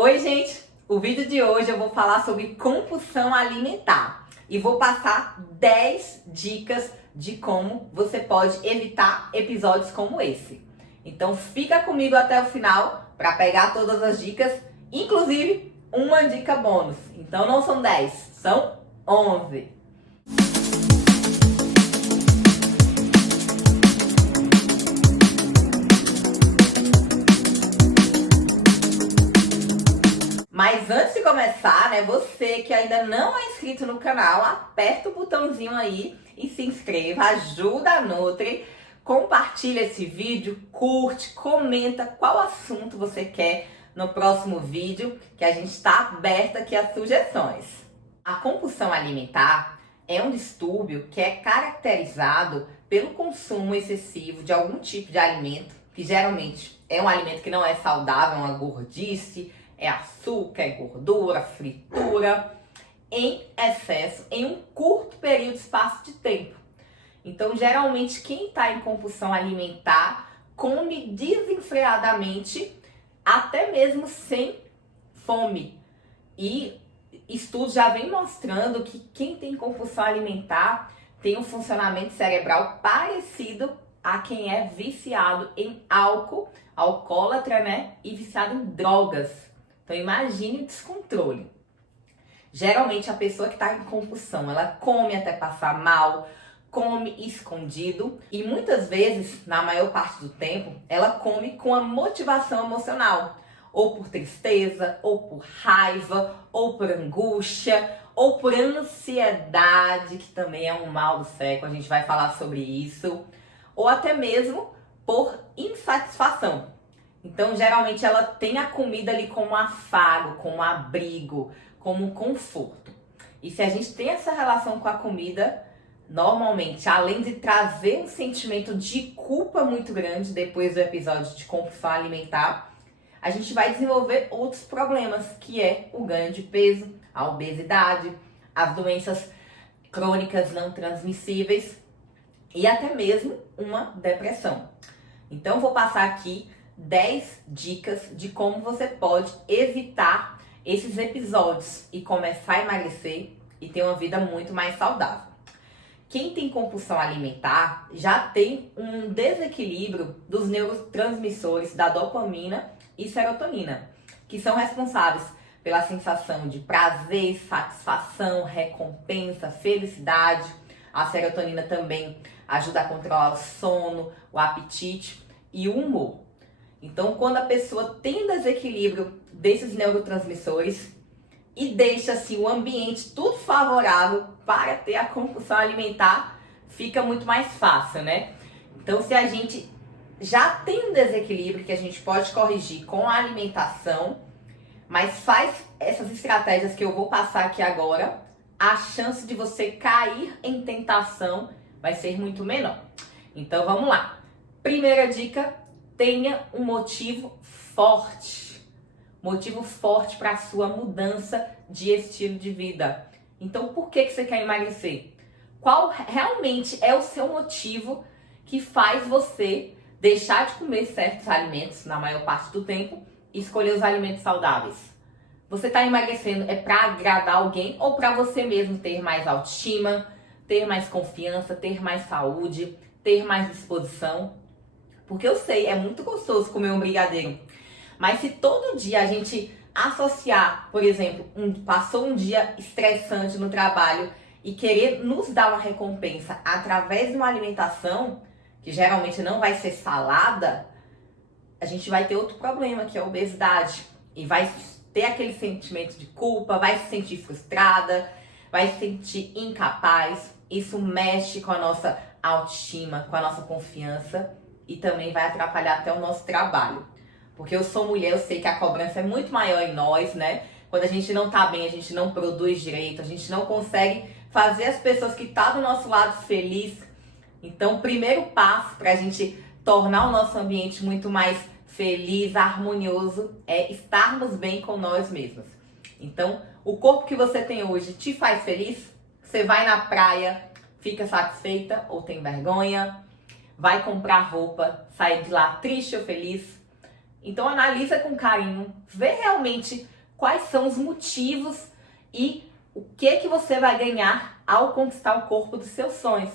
Oi, gente! O vídeo de hoje eu vou falar sobre compulsão alimentar e vou passar 10 dicas de como você pode evitar episódios como esse. Então fica comigo até o final para pegar todas as dicas, inclusive uma dica bônus. Então não são 10, são 11. Mas antes de começar, né, você que ainda não é inscrito no canal, aperta o botãozinho aí e se inscreva, ajuda a Nutri, compartilha esse vídeo, curte, comenta qual assunto você quer no próximo vídeo, que a gente está aberta aqui a sugestões. A compulsão alimentar é um distúrbio que é caracterizado pelo consumo excessivo de algum tipo de alimento, que geralmente é um alimento que não é saudável, uma gordice, é açúcar, é gordura, fritura, em excesso, em um curto período de espaço de tempo. Então, geralmente, quem está em compulsão alimentar come desenfreadamente, até mesmo sem fome. E estudos já vêm mostrando que quem tem compulsão alimentar tem um funcionamento cerebral parecido a quem é viciado em álcool, alcoólatra, né? E viciado em drogas. Então imagine o descontrole. Geralmente a pessoa que está em compulsão, ela come até passar mal, come escondido e muitas vezes, na maior parte do tempo, ela come com a motivação emocional. Ou por tristeza, ou por raiva, ou por angústia, ou por ansiedade, que também é um mal do século, a gente vai falar sobre isso. Ou até mesmo por insatisfação. Então, geralmente, ela tem a comida ali como afago, como abrigo, como conforto. E se a gente tem essa relação com a comida, normalmente, além de trazer um sentimento de culpa muito grande depois do episódio de compulsão alimentar, a gente vai desenvolver outros problemas, que é o ganho de peso, a obesidade, as doenças crônicas não transmissíveis e até mesmo uma depressão. Então, vou passar aqui 10 dicas de como você pode evitar esses episódios e começar a emagrecer e ter uma vida muito mais saudável. Quem tem compulsão alimentar já tem um desequilíbrio dos neurotransmissores da dopamina e serotonina, que são responsáveis pela sensação de prazer, satisfação, recompensa, felicidade. A serotonina também ajuda a controlar o sono, o apetite e o humor. Então, quando a pessoa tem desequilíbrio desses neurotransmissores e deixa assim o ambiente tudo favorável para ter a compulsão alimentar, fica muito mais fácil, né? Então, se a gente já tem um desequilíbrio que a gente pode corrigir com a alimentação, mas faz essas estratégias que eu vou passar aqui agora, a chance de você cair em tentação vai ser muito menor. Então, vamos lá. Primeira dica: tenha um motivo forte para a sua mudança de estilo de vida. Então, por que você quer emagrecer? Qual realmente é o seu motivo que faz você deixar de comer certos alimentos na maior parte do tempo e escolher os alimentos saudáveis? Você está emagrecendo é para agradar alguém ou para você mesmo ter mais autoestima, ter mais confiança, ter mais saúde, ter mais disposição? Porque eu sei, é muito gostoso comer um brigadeiro. Mas se todo dia a gente associar, por exemplo, passou um dia estressante no trabalho e querer nos dar uma recompensa através de uma alimentação, que geralmente não vai ser salada, a gente vai ter outro problema, que é a obesidade. E vai ter aquele sentimento de culpa, vai se sentir frustrada, vai se sentir incapaz. Isso mexe com a nossa autoestima, com a nossa confiança. E também vai atrapalhar até o nosso trabalho. Porque eu sou mulher, eu sei que a cobrança é muito maior em nós, né? Quando a gente não tá bem, a gente não produz direito, a gente não consegue fazer as pessoas que estão do nosso lado felizes. Então, o primeiro passo para a gente tornar o nosso ambiente muito mais feliz, harmonioso, é estarmos bem com nós mesmos. Então, o corpo que você tem hoje te faz feliz? Você vai na praia, fica satisfeita ou tem vergonha? Vai comprar roupa, sai de lá triste ou feliz? Então analisa com carinho, vê realmente quais são os motivos e o que você vai ganhar ao conquistar o corpo dos seus sonhos.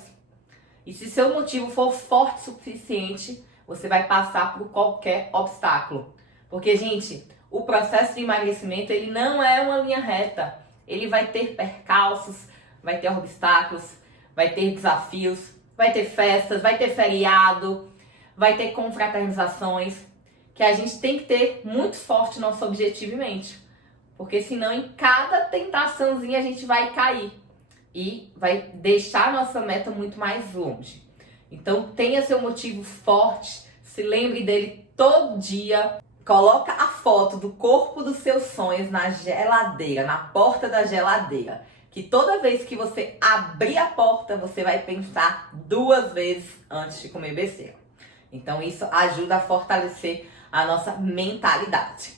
E se seu motivo for forte o suficiente, você vai passar por qualquer obstáculo. Porque, gente, o processo de emagrecimento, ele não é uma linha reta. Ele vai ter percalços, vai ter obstáculos, vai ter desafios, vai ter festas, vai ter feriado, vai ter confraternizações, que a gente tem que ter muito forte nosso objetivo em mente. Porque senão em cada tentaçãozinha a gente vai cair e vai deixar a nossa meta muito mais longe. Então tenha seu motivo forte, se lembre dele todo dia. Coloca a foto do corpo dos seus sonhos na geladeira, na porta da geladeira. Que toda vez que você abrir a porta, você vai pensar 2 vezes antes de comer besteira. Então isso ajuda a fortalecer a nossa mentalidade.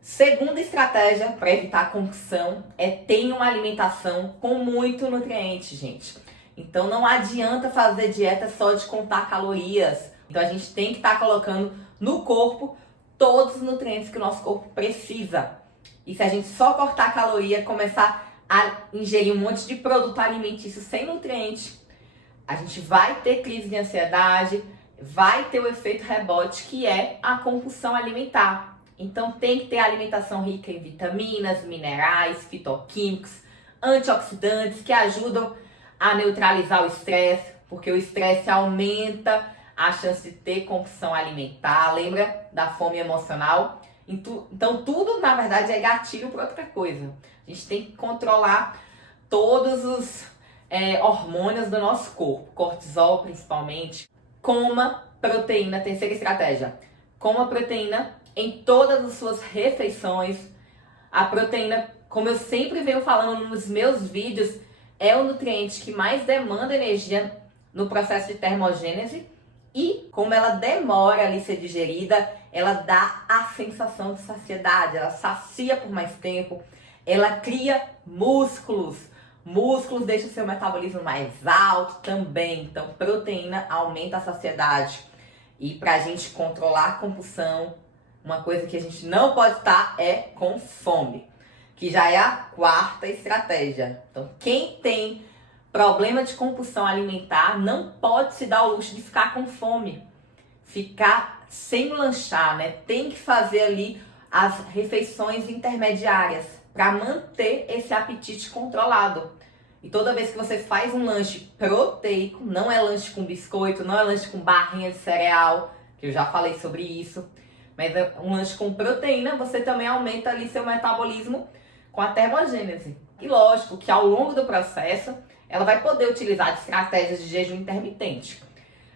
Segunda estratégia para evitar a compulsão é ter uma alimentação com muito nutriente, gente. Então não adianta fazer dieta só de contar calorias. Então a gente tem que estar colocando no corpo todos os nutrientes que o nosso corpo precisa. E se a gente só cortar a caloria, começar a ingerir um monte de produto alimentício sem nutriente, a gente vai ter crise de ansiedade, vai ter o efeito rebote, que é a compulsão alimentar. Então tem que ter alimentação rica em vitaminas, minerais, fitoquímicos, antioxidantes que ajudam a neutralizar o estresse, porque o estresse aumenta a chance de ter compulsão alimentar. Lembra da fome emocional? Então tudo, na verdade, é gatilho para outra coisa. A gente tem que controlar todos os hormônios do nosso corpo, cortisol principalmente. Coma proteína, terceira estratégia. Coma proteína em todas as suas refeições. A proteína, como eu sempre venho falando nos meus vídeos, é o nutriente que mais demanda energia no processo de termogênese. E como ela demora ali ser digerida, ela dá a sensação de saciedade, ela sacia por mais tempo, ela cria músculos. Músculos deixam o seu metabolismo mais alto também. Então, proteína aumenta a saciedade. E para a gente controlar a compulsão, uma coisa que a gente não pode estar é com fome, que já é a 4ª estratégia. Então, quem tem problema de compulsão alimentar não pode se dar o luxo de ficar com fome, ficar sem lanchar, né? Tem que fazer ali as refeições intermediárias para manter esse apetite controlado. E toda vez que você faz um lanche proteico, não é lanche com biscoito, não é lanche com barrinha de cereal, que eu já falei sobre isso, mas é um lanche com proteína, você também aumenta ali seu metabolismo com a termogênese. E lógico que ao longo do processo, ela vai poder utilizar estratégias de jejum intermitente.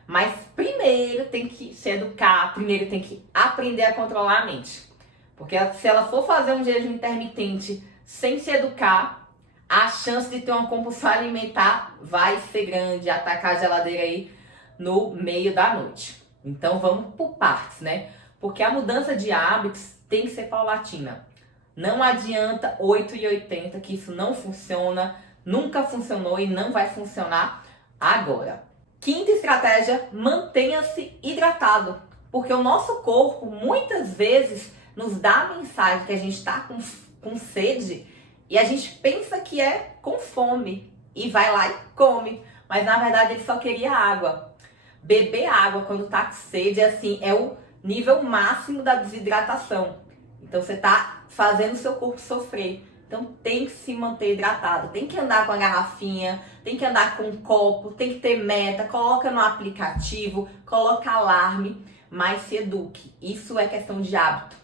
Mas primeiro tem que se educar, primeiro tem que aprender a controlar a mente. Porque se ela for fazer um jejum intermitente sem se educar, a chance de ter uma compulsão alimentar vai ser grande, atacar a geladeira aí no meio da noite. Então vamos por partes, né? Porque a mudança de hábitos tem que ser paulatina. Não adianta 8,80, que isso não funciona, nunca funcionou e não vai funcionar agora. 5ª estratégia, mantenha-se hidratado. Porque o nosso corpo muitas vezes nos dá a mensagem que a gente está com sede e a gente pensa que é com fome e vai lá e come. Mas na verdade ele só queria água. Beber água quando tá com sede é o nível máximo da desidratação. Então você tá fazendo o seu corpo sofrer. Então tem que se manter hidratado, tem que andar com a garrafinha, tem que andar com um copo, tem que ter meta, coloca no aplicativo, coloca alarme, mas se eduque. Isso é questão de hábito.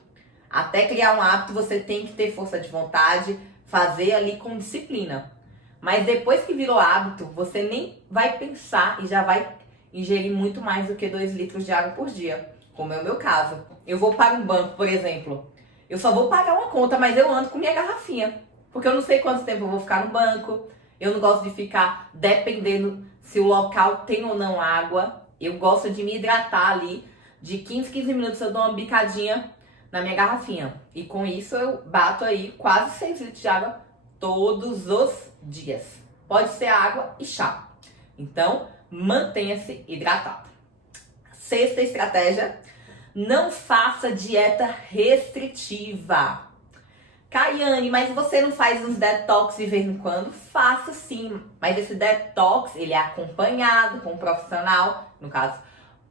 Até criar um hábito você tem que ter força de vontade, fazer ali com disciplina. Mas depois que virou hábito, você nem vai pensar e já vai ingerir muito mais do que 2 litros de água por dia, como é o meu caso. Eu vou para um banco, por exemplo, eu só vou pagar uma conta, mas eu ando com minha garrafinha, porque eu não sei quanto tempo eu vou ficar no banco, eu não gosto de ficar dependendo se o local tem ou não água, eu gosto de me hidratar ali, de 15 minutos eu dou uma bicadinha na minha garrafinha, e com isso eu bato aí quase 6 litros de água todos os dias. Pode ser água e chá. Então, mantenha-se hidratado. 6ª estratégia, Não faça dieta restritiva. Caiane, mas você não faz uns detox de vez em quando? Faço sim, mas esse detox ele é acompanhado com um profissional, no caso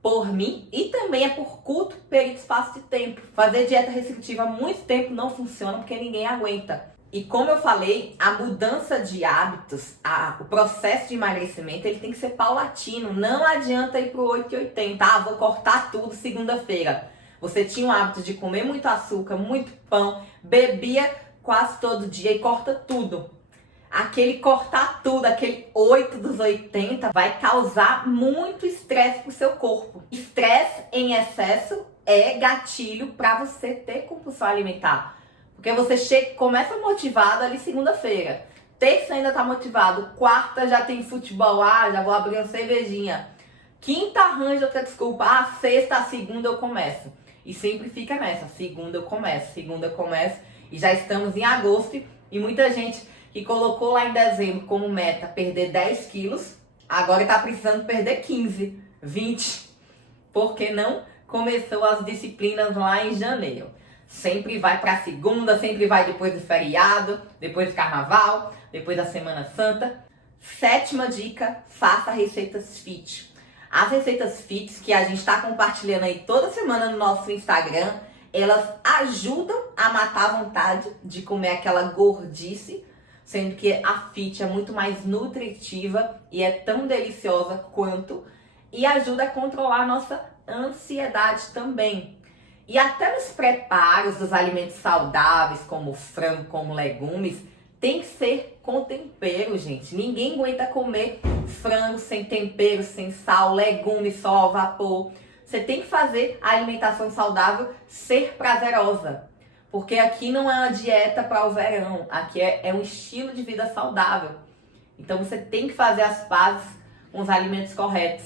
por mim, e também é por curto período de espaço de tempo. Fazer dieta restritiva há muito tempo não funciona porque ninguém aguenta. E como eu falei, a mudança de hábitos, o processo de emagrecimento, ele tem que ser paulatino. Não adianta ir pro 880, vou cortar tudo segunda-feira. Você tinha o hábito de comer muito açúcar, muito pão, bebia quase todo dia e corta tudo. Aquele cortar tudo, aquele 8 dos 80, vai causar muito estresse pro seu corpo. Estresse em excesso é gatilho para você ter compulsão alimentar. Porque você começa motivado ali segunda-feira. Terça ainda tá motivado. Quarta já tem futebol. Já vou abrir uma cervejinha. Quinta arranja outra desculpa. Sexta, segunda eu começo. E sempre fica nessa. Segunda eu começo. Segunda eu começo. E já estamos em agosto. E muita gente que colocou lá em dezembro como meta perder 10 quilos. Agora tá precisando perder 15, 20. Porque não começou as disciplinas lá em janeiro. Sempre vai para segunda, sempre vai depois do feriado, depois do carnaval, depois da Semana Santa. 7ª dica, faça receitas fit. As receitas fit que a gente está compartilhando aí toda semana no nosso Instagram, elas ajudam a matar a vontade de comer aquela gordice, sendo que a fit é muito mais nutritiva e é tão deliciosa quanto, e ajuda a controlar a nossa ansiedade também. E até nos preparos dos alimentos saudáveis, como frango, como legumes, tem que ser com tempero, gente. Ninguém aguenta comer frango sem tempero, sem sal, legumes só ao vapor. Você tem que fazer a alimentação saudável ser prazerosa. Porque aqui não é uma dieta para o verão, aqui é um estilo de vida saudável. Então você tem que fazer as pazes com os alimentos corretos.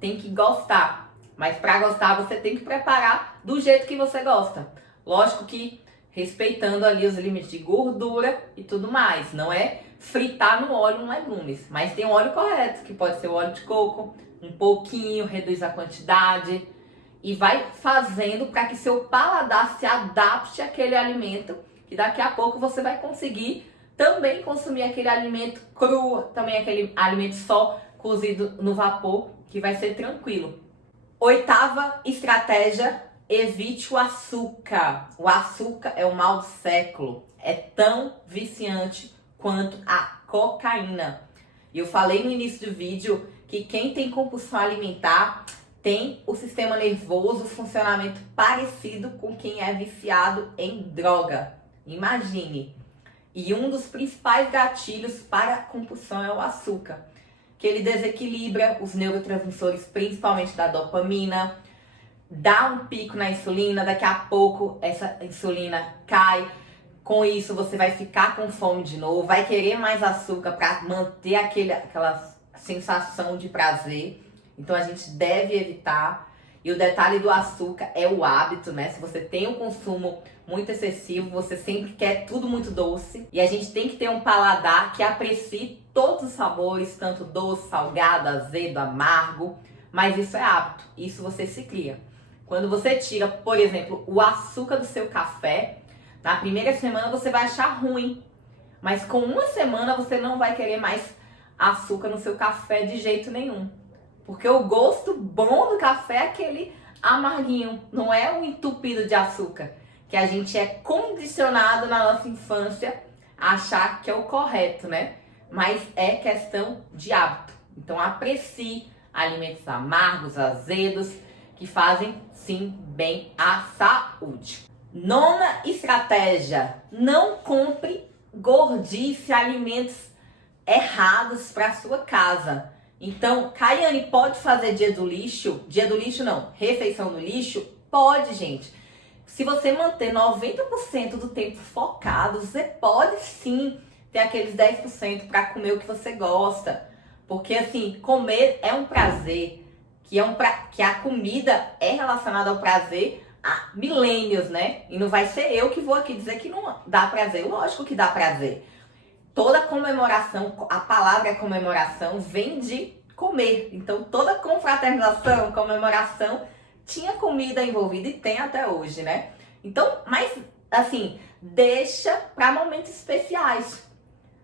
Tem que gostar. Mas para gostar, você tem que preparar do jeito que você gosta. Lógico que respeitando ali os limites de gordura e tudo mais. Não é fritar no óleo um legumes. Mas tem o óleo correto, que pode ser o óleo de coco. Um pouquinho, reduz a quantidade. E vai fazendo para que seu paladar se adapte àquele alimento. Que daqui a pouco você vai conseguir também consumir aquele alimento cru. Também aquele alimento só cozido no vapor, que vai ser tranquilo. 8ª estratégia, evite o açúcar. O açúcar é o mal do século. É tão viciante quanto a cocaína. E eu falei no início do vídeo que quem tem compulsão alimentar tem o sistema nervoso, funcionamento parecido com quem é viciado em droga. Imagine. E um dos principais gatilhos para a compulsão é o açúcar, que ele desequilibra os neurotransmissores, principalmente da dopamina, dá um pico na insulina, daqui a pouco essa insulina cai. Com isso você vai ficar com fome de novo, vai querer mais açúcar para manter aquela sensação de prazer. Então a gente deve evitar. E o detalhe do açúcar é o hábito, né? Se você tem um consumo muito excessivo, você sempre quer tudo muito doce. E a gente tem que ter um paladar que aprecie todos os sabores, tanto doce, salgado, azedo, amargo. Mas isso é hábito, isso você se cria. Quando você tira, por exemplo, o açúcar do seu café, na primeira semana você vai achar ruim. Mas com uma semana você não vai querer mais açúcar no seu café de jeito nenhum. Porque o gosto bom do café é aquele amarguinho, não é o entupido de açúcar. Que a gente é condicionado na nossa infância a achar que é o correto, né? Mas é questão de hábito. Então aprecie alimentos amargos, azedos, que fazem sim bem à saúde. 9ª estratégia, não compre gordice, alimentos errados para sua casa. Então, Caiane, pode fazer dia do lixo? Dia do lixo não, refeição do lixo? Pode, gente. Se você manter 90% do tempo focado, você pode sim ter aqueles 10% para comer o que você gosta. Porque assim, comer é um prazer, que a comida é relacionada ao prazer há milênios, né? E não vai ser eu que vou aqui dizer que não dá prazer. Lógico que dá prazer. Toda comemoração, a palavra comemoração vem de comer. Então toda confraternização, comemoração tinha comida envolvida e tem até hoje, né? Então, mas assim, deixa para momentos especiais.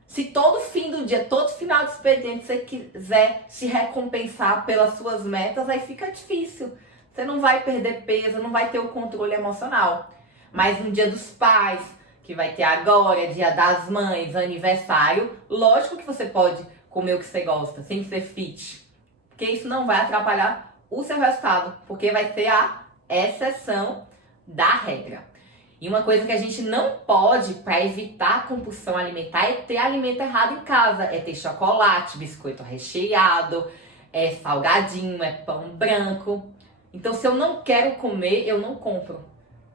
Se todo fim do dia, todo final de expediente você quiser se recompensar pelas suas metas, aí fica difícil. Você não vai perder peso, não vai ter o controle emocional. Mas no dia dos pais, que vai ter agora, dia das mães, aniversário, lógico que você pode comer o que você gosta, sem ser fit. Porque isso não vai atrapalhar o seu resultado, porque vai ser a exceção da regra. E uma coisa que a gente não pode, para evitar a compulsão alimentar, é ter alimento errado em casa. É ter chocolate, biscoito recheado, é salgadinho, é pão branco. Então, se eu não quero comer, eu não compro.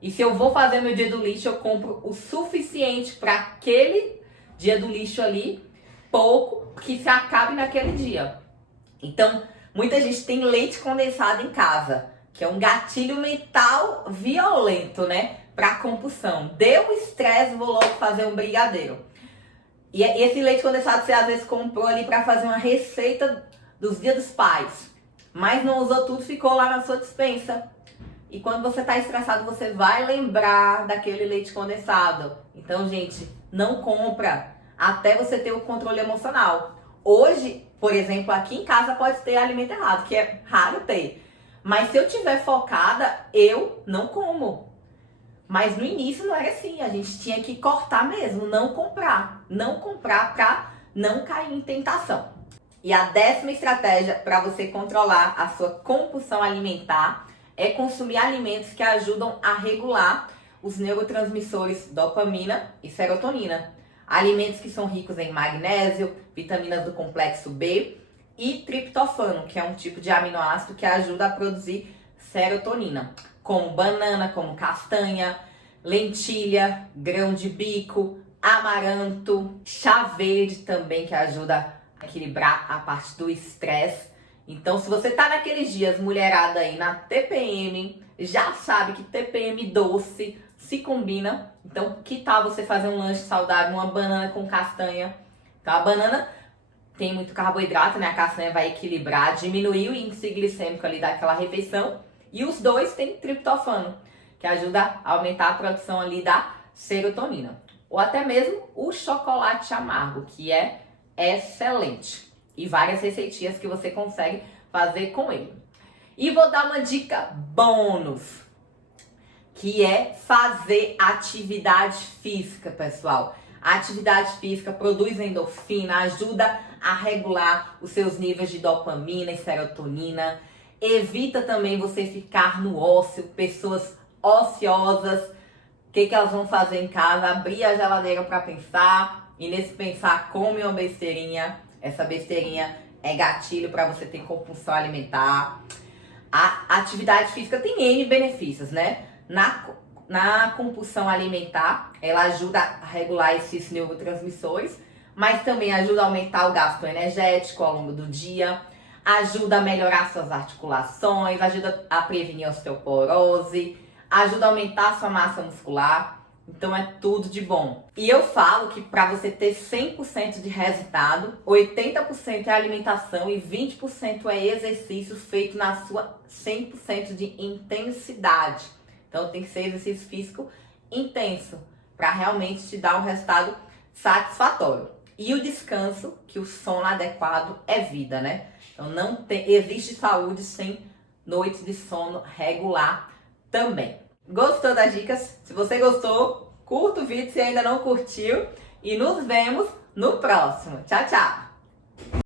E se eu vou fazer meu dia do lixo, eu compro o suficiente para aquele dia do lixo ali, pouco, que se acabe naquele dia. Então, muita gente tem leite condensado em casa, que é um gatilho mental violento, né? Para compulsão. Deu estresse, vou logo fazer um brigadeiro. E esse leite condensado você às vezes comprou ali para fazer uma receita dos dias dos pais, mas não usou tudo, ficou lá na sua despensa. E quando você tá estressado, você vai lembrar daquele leite condensado. Então, gente, não compra até você ter o controle emocional. Hoje, por exemplo, aqui em casa pode ter alimento errado, que é raro ter. Mas se eu tiver focada, eu não como. Mas no início não era assim, a gente tinha que cortar mesmo, não comprar para não cair em tentação. E a 10ª estratégia para você controlar a sua compulsão alimentar é consumir alimentos que ajudam a regular os neurotransmissores dopamina e serotonina. Alimentos que são ricos em magnésio, vitaminas do complexo B e triptofano, que é um tipo de aminoácido que ajuda a produzir serotonina, como banana, como castanha, lentilha, grão de bico, amaranto, chá verde também, que ajuda a equilibrar a parte do estresse. Então, se você tá naqueles dias mulherada aí na TPM, já sabe que TPM doce se combina. Então, que tal você fazer um lanche saudável, uma banana com castanha? Então, a banana tem muito carboidrato, né? A castanha vai equilibrar, diminuir o índice glicêmico ali daquela refeição. E os dois têm triptofano, que ajuda a aumentar a produção ali da serotonina. Ou até mesmo o chocolate amargo, que é excelente. E várias receitinhas que você consegue fazer com ele. E vou dar uma dica bônus, que é fazer atividade física, pessoal. A atividade física produz endorfina, ajuda a regular os seus níveis de dopamina e serotonina. Evita também você ficar no ócio, pessoas ociosas. O que elas vão fazer em casa? Abrir a geladeira para pensar, e nesse pensar come uma besteirinha. Essa besteirinha é gatilho para você ter compulsão alimentar. A atividade física tem N benefícios, né? Na compulsão alimentar, ela ajuda a regular esses neurotransmissores, mas também ajuda a aumentar o gasto energético ao longo do dia, ajuda a melhorar suas articulações, ajuda a prevenir a osteoporose, ajuda a aumentar a sua massa muscular. Então é tudo de bom. E eu falo que para você ter 100% de resultado, 80% é alimentação e 20% é exercício feito na sua 100% de intensidade. Então tem que ser exercício físico intenso para realmente te dar um resultado satisfatório. E o descanso, que o sono adequado é vida, né? Então não existe saúde sem noites de sono regular também. Gostou das dicas? Se você gostou, curta o vídeo se ainda não curtiu e nos vemos no próximo. Tchau, tchau!